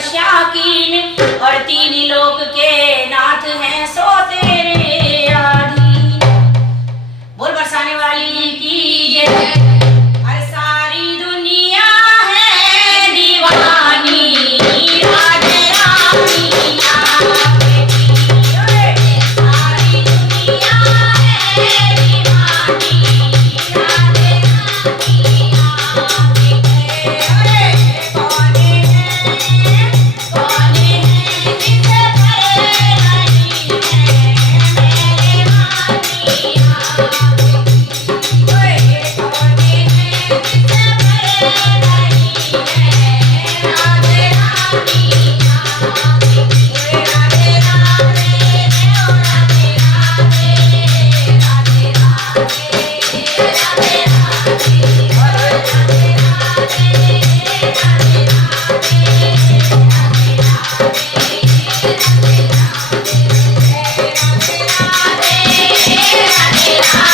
तपस्या कीन और तीन लोक के नाथ हैं सो तेरे आधीन। बोल बरसाने वाली की जय। अरे सारी दुनिया है दीवानी राधे रानी आपकी। सारी दुनिया है दीवानी राधे रानी आपकी। कौन है जिसे भरे नहीं है मेरे रानी आपकी। कौन है जिसे भरे नहीं है राधे रानी आपकी। राधे राधे ओ राधे राधे राधे राधे राधे राधे राधे रानी आपकी।